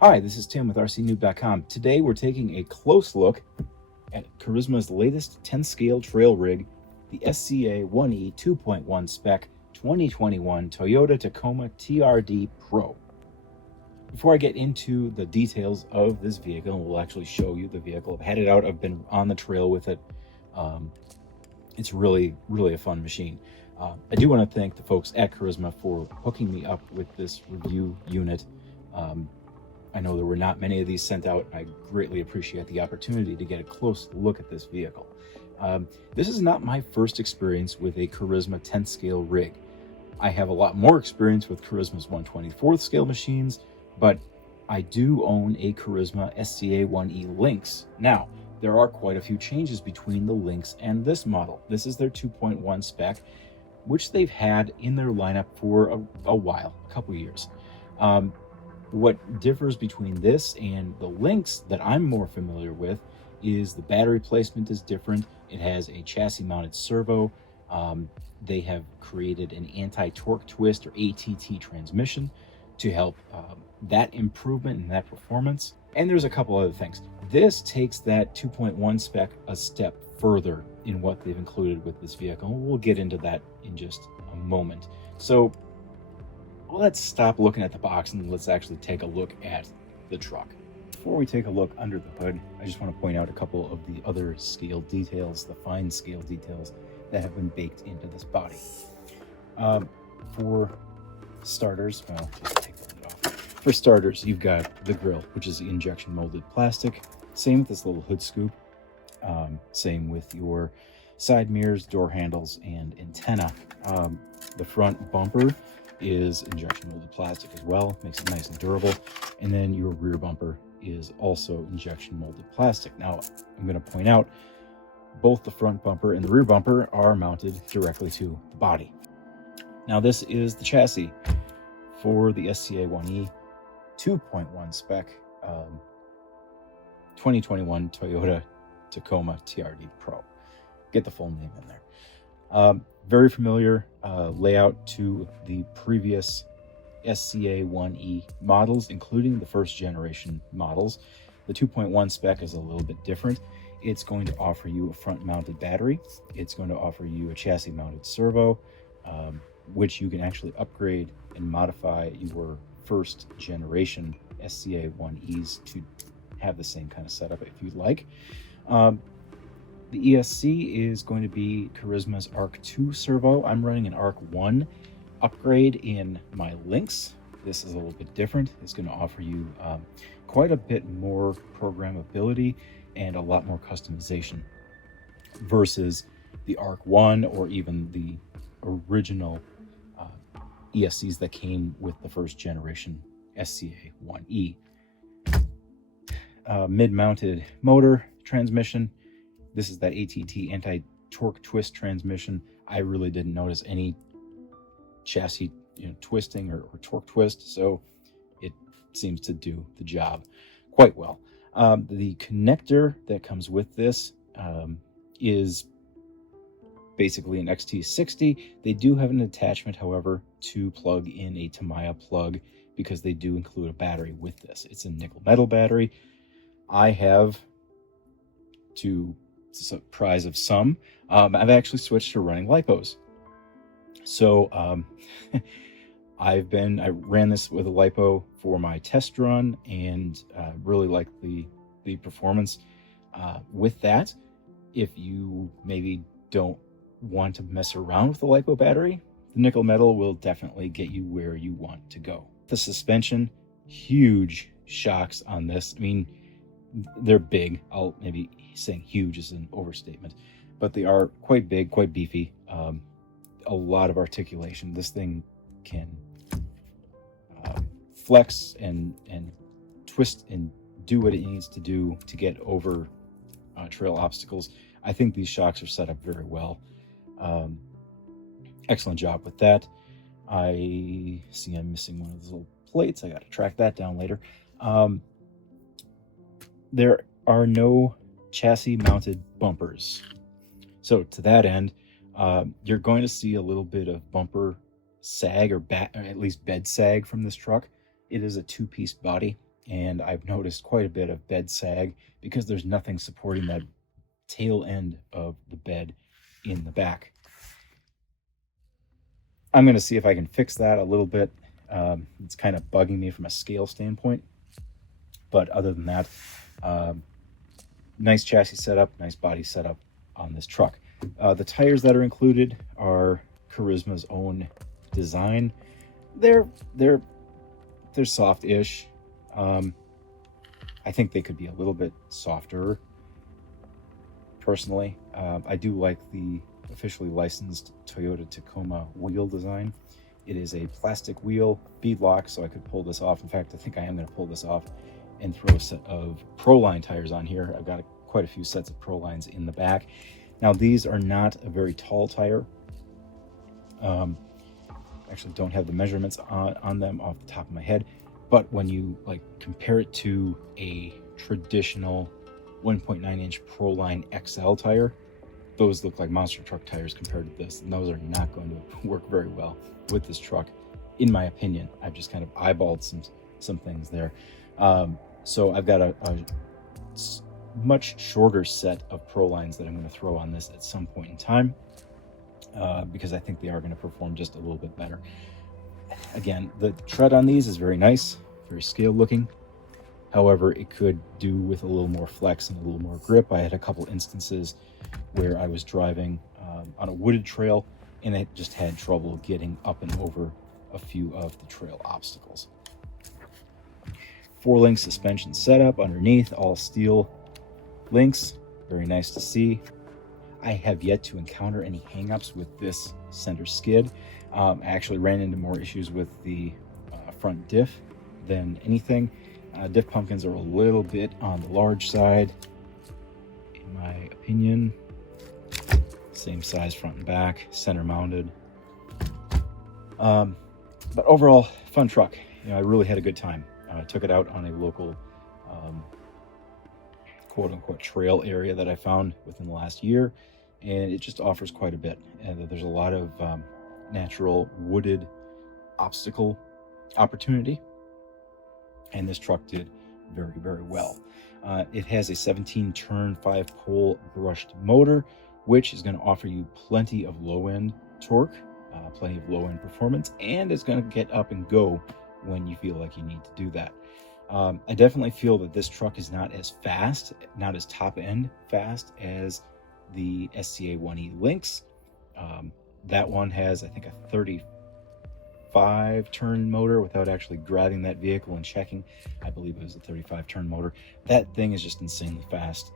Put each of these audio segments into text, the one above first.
Hi, this is Tim with rcnoob.com. Today we're taking a close look at Carisma's latest 10-scale trail rig, the SCA-1E 2.1 spec 2021 Toyota Tacoma TRD Pro. Before I get into the details of this vehicle, we'll actually show you the vehicle. I've had it out, I've been on the trail with it. It's really a fun machine. I do want to thank the folks at Carisma for hooking me up with this review unit. I know there were not many of these sent out. I greatly appreciate the opportunity to get a close look at this vehicle. This is not my first experience with a Carisma 10th scale rig. I have a lot more experience with Carisma's 1/24th scale machines, but I do own a Carisma SCA-1E Lynx. Now, there are quite a few changes between the Lynx and this model. This is their 2.1 spec, which they've had in their lineup for a while, a couple years. What differs between this and the Lynx that I'm more familiar with is the battery placement is different. It has a chassis mounted servo. They have created an anti-torque twist or ATT transmission to help that improvement and that performance. And there's a couple other things. This takes that 2.1 spec a step further in what they've included with this vehicle. We'll get into that in just a moment. So let's stop looking at the box and let's actually take a look at the truck. Before we take a look under the hood, I just want to point out a couple of the other scale details, the fine scale details that have been baked into this body. For starters, well, just take the lid off. For starters, you've got the grille, which is the injection molded plastic. Same with this little hood scoop. Same with your side mirrors, door handles, and antenna. The front bumper is injection molded plastic as well, makes it nice and durable. And then your rear bumper is also injection molded plastic. Now, I'm going to point out both the front bumper and the rear bumper are mounted directly to the body. Now, this is the chassis for the SCA-1E 2.1 spec 2021 Toyota Tacoma TRD Pro. Get the full name in there. Very familiar layout to the previous SCA-1E models, including the first generation models. The 2.1 spec is a little bit different. It's going to offer you a front mounted battery. It's going to offer you a chassis mounted servo, which you can actually upgrade and modify your first generation SCA-1Es to have the same kind of setup if you'd like. The ESC is going to be Carisma's Arc 2 servo. I'm running an Arc 1 upgrade in my Lynx. This is a little bit different. It's going to offer you quite a bit more programmability and a lot more customization versus the Arc 1 or even the original ESCs that came with the first generation SCA-1E. Mid-mounted motor transmission. This is that ATT anti-torque twist transmission. I really didn't notice any chassis twisting or torque twist, so it seems to do the job quite well. The connector that comes with this is basically an XT60. They do have an attachment, however, to plug in a Tamiya plug because they do include a battery with this. It's a nickel metal battery. I have, to the surprise of some, I've actually switched to running lipos. So I ran this with a lipo for my test run and really liked the performance with that. If you maybe don't want to mess around with the lipo battery, the nickel metal will definitely get you where you want to go. The suspension, huge shocks on this. I mean, they're big. I'll maybe saying huge is an overstatement, but they are quite big, quite beefy. A lot of articulation. This thing can flex and twist and do what it needs to do to get over trail obstacles. I think these shocks are set up very well. Excellent job with that. I see I'm missing one of those little plates. I got to track that down later. There are no chassis mounted bumpers. So to that end, you're going to see a little bit of bumper sag or at least bed sag from this truck. It is a two-piece body, and I've noticed quite a bit of bed sag because there's nothing supporting that tail end of the bed in the back. I'm going to see if I can fix that a little bit. It's kind of bugging me from a scale standpoint, but other than that, nice chassis setup, nice body setup on this truck. The tires that are included are Carisma's own design. They're soft-ish. I think they could be a little bit softer, personally. I do like the officially licensed Toyota Tacoma wheel design. It is a plastic wheel, beadlock, so I could pull this off. In fact, I think I am going to pull this off and throw a set of Proline tires on here. I've got quite a few sets of Prolines in the back. Now, these are not a very tall tire. Actually don't have the measurements on them off the top of my head, but when you compare it to a traditional 1.9 inch Proline XL tire, those look like monster truck tires compared to this, and those are not going to work very well with this truck, in my opinion. I've just kind of eyeballed some things there. So I've got a much shorter set of Prolines that I'm going to throw on this at some point in time, because I think they are going to perform just a little bit better. Again, the tread on these is very nice, very scaled looking. However, it could do with a little more flex and a little more grip. I had a couple instances where I was driving on a wooded trail, and I just had trouble getting up and over a few of the trail obstacles. 4-link suspension setup underneath, all steel links, very nice to see. I have yet to encounter any hangups with this center skid. I actually ran into more issues with the front diff than anything. Diff pumpkins are a little bit on the large side, in my opinion. Same size front and back, center mounted. But overall, fun truck. I really had a good time. I took it out on a local quote-unquote trail area that I found within the last year, and it just offers quite a bit. And there's a lot of natural wooded obstacle opportunity, and this truck did very, very well. It has a 17-turn 5-pole brushed motor, which is going to offer you plenty of low-end torque, plenty of low-end performance, and it's going to get up and go when you feel like you need to do that. I definitely feel that this truck is not as fast, not as top-end fast as the SCA-1E Lynx. That one has, I think, a 35-turn motor without actually grabbing that vehicle and checking. I believe it was a 35-turn motor. That thing is just insanely fast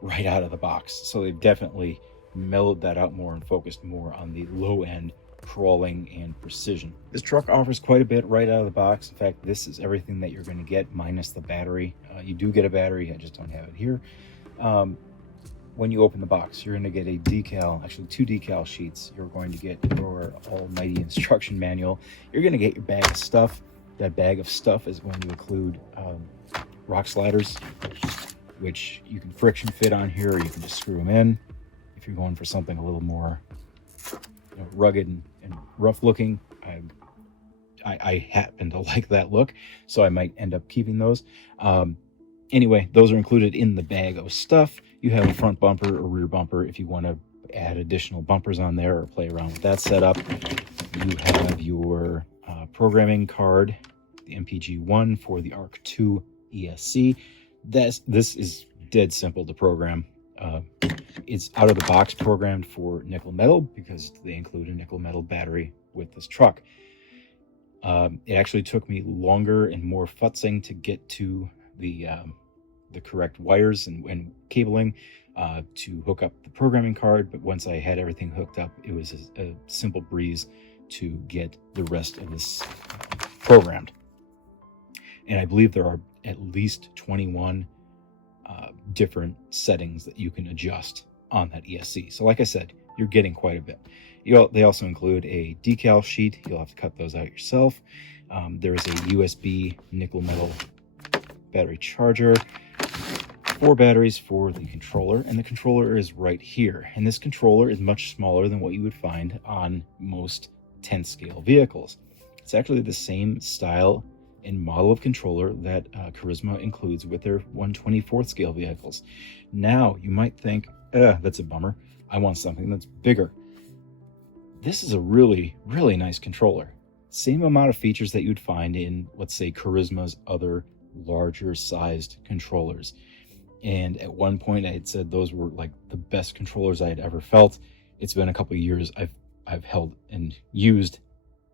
right out of the box. So they've definitely mellowed that out more and focused more on the low-end crawling and precision. This truck offers quite a bit right out of the box. In fact, this is everything that you're going to get minus the battery. You do get a battery, I just don't have it here. When you open the box, you're going to get a decal, actually 2 decal sheets. You're going to get your almighty instruction manual. You're going to get your bag of stuff. That bag of stuff is going to include rock sliders, which you can friction fit on here, or you can just screw them in. If you're going for something a little more rugged and rough looking, I happen to like that look, so I might end up keeping those. Anyway, those are included in the bag of stuff. You have a front bumper or rear bumper if you want to add additional bumpers on there or play around with that setup. You have your programming card, the MPG-1 for the ARC-2 ESC. This is dead simple to program. It's out of the box programmed for nickel metal because they include a nickel metal battery with this truck. It actually took me longer and more futzing to get to the correct wires and cabling to hook up the programming card, but once I had everything hooked up, it was a simple breeze to get the rest of this programmed. And I believe there are at least 21 different settings that you can adjust on that ESC. So like I said, you're getting quite a bit. They also include a decal sheet. You'll have to cut those out yourself. There is a USB nickel metal battery charger, 4 batteries for the controller, and the controller is right here. And this controller is much smaller than what you would find on most 10 scale vehicles. It's actually the same style and model of controller that Carisma includes with their 1/24th scale vehicles. Now, you might think, that's a bummer. I want something that's bigger. This is a really, really nice controller. Same amount of features that you'd find in, let's say, Carisma's other larger sized controllers. And at one point I had said those were like the best controllers I had ever felt. It's been a couple of years I've held and used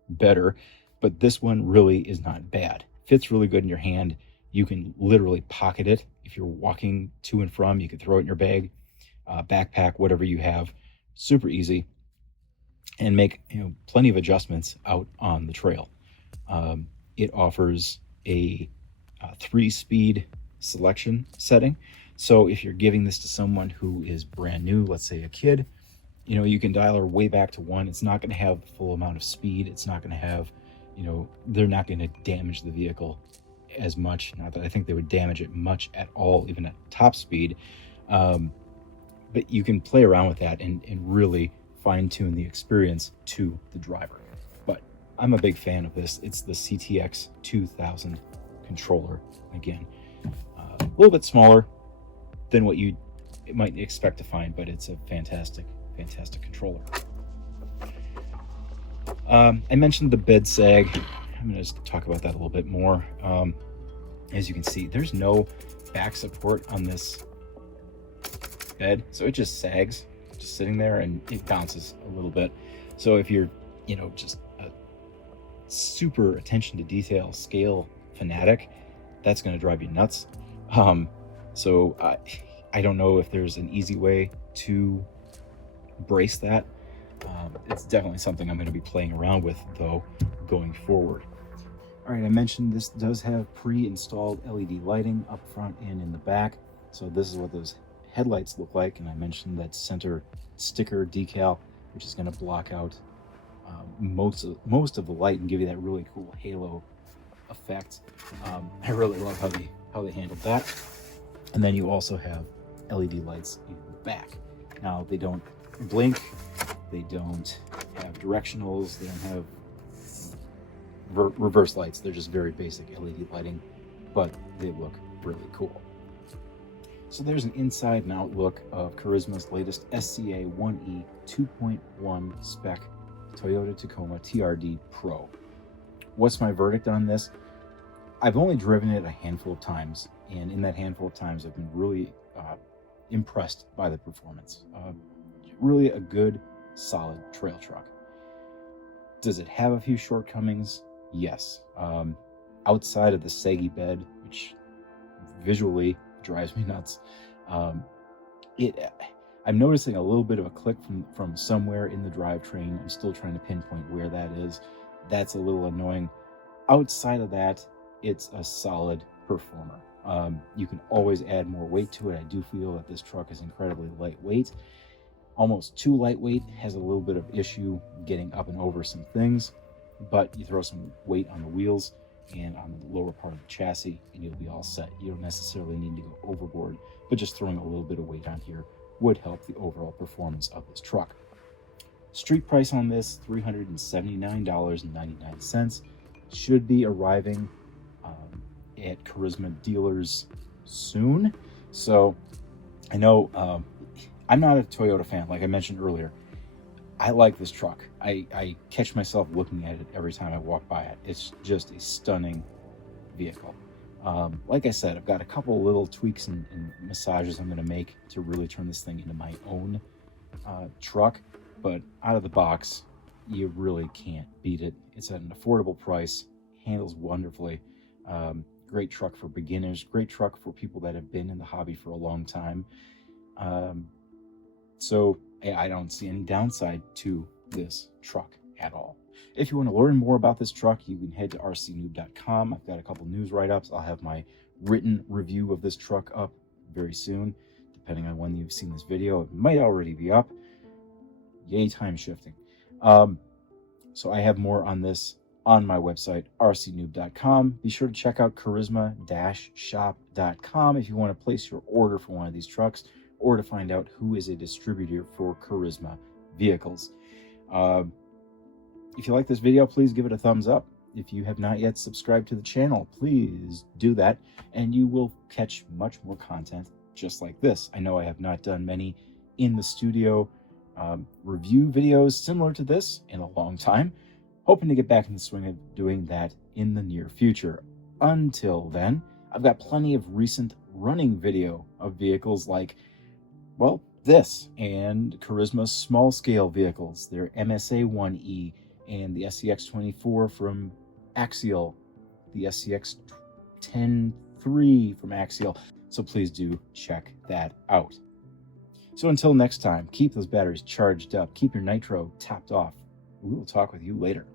better, but this one really is not bad. Fits really good in your hand. You can literally pocket it. If you're walking to and from, you can throw it in your bag, backpack, whatever you have. Super easy, and make plenty of adjustments out on the trail. It offers a 3-speed selection setting. So if you're giving this to someone who is brand new, let's say a kid, you can dial her way back to 1. It's not going to have the full amount of speed. It's not going to have, they're not going to damage the vehicle as much. Not that I think they would damage it much at all, even at top speed. But you can play around with that and really fine-tune the experience to the driver. But I'm a big fan of this. It's the CTX 2000 controller. Again, a little bit smaller than what you might expect to find, but it's a fantastic controller. I mentioned the bed sag. I'm going to just talk about that a little bit more. As you can see, there's no back support on this bed, so it just sags, just sitting there, and it bounces a little bit. So if you're, just a super attention to detail scale fanatic, that's going to drive you nuts. So I don't know if there's an easy way to brace that. It's definitely something I'm going to be playing around with, though, going forward. All right, I mentioned this does have pre-installed LED lighting up front and in the back. So this is what those headlights look like, and I mentioned that center sticker decal, which is going to block out most of the light and give you that really cool halo effect. I really love how they handled that. And then you also have LED lights in the back. Now, they don't blink, they don't have directionals, they don't have reverse lights. They're just very basic LED lighting, but they look really cool. So there's an inside and out look of Carisma's latest SCA-1E 2.1 spec Toyota Tacoma TRD Pro. What's my verdict on this? I've only driven it a handful of times, and in that handful of times, I've been really impressed by the performance. Really a good, solid trail truck. Does it have a few shortcomings? Yes. Outside of the saggy bed, which visually drives me nuts, I'm noticing a little bit of a click from somewhere in the drivetrain. I'm still trying to pinpoint where that is. That's a little annoying. Outside of that, it's a solid performer. You can always add more weight to it. I do feel that this truck is incredibly lightweight, almost too lightweight. Has a little bit of issue getting up and over some things, but you throw some weight on the wheels and on the lower part of the chassis and you'll be all set. You don't necessarily need to go overboard, but just throwing a little bit of weight on here would help the overall performance of this truck. Street price on this, $379.99. Should be arriving at Carisma dealers soon. So I know I'm not a Toyota fan, like I mentioned earlier. I like this truck. I catch myself looking at it every time I walk by it. It's just a stunning vehicle. Like I said, I've got a couple little tweaks and massages I'm going to make to really turn this thing into my own truck. But out of the box, you really can't beat it. It's at an affordable price, handles wonderfully. Great truck for beginners, great truck for people that have been in the hobby for a long time. So I don't see any downside to this truck at all. If you want to learn more about this truck, you can head to rcnoob.com. I've got a couple news write-ups. I'll have my written review of this truck up very soon, depending on when you've seen this video. It might already be up. Yay, time shifting. So I have more on this on my website, rcnoob.com. Be sure to check out charisma-shop.com if you want to place your order for one of these trucks or to find out who is a distributor for Carisma vehicles. If you like this video, please give it a thumbs up. If you have not yet subscribed to the channel, please do that, and you will catch much more content just like this. I know I have not done many in the studio review videos similar to this in a long time. Hoping to get back in the swing of doing that in the near future. Until then, I've got plenty of recent running video of vehicles like, well, this, and Carisma's small scale vehicles, their SCA-1E and the SCX-24 from Axial, the SCX-10-3 from Axial. So please do check that out. So until next time, keep those batteries charged up, keep your nitro topped off. We will talk with you later.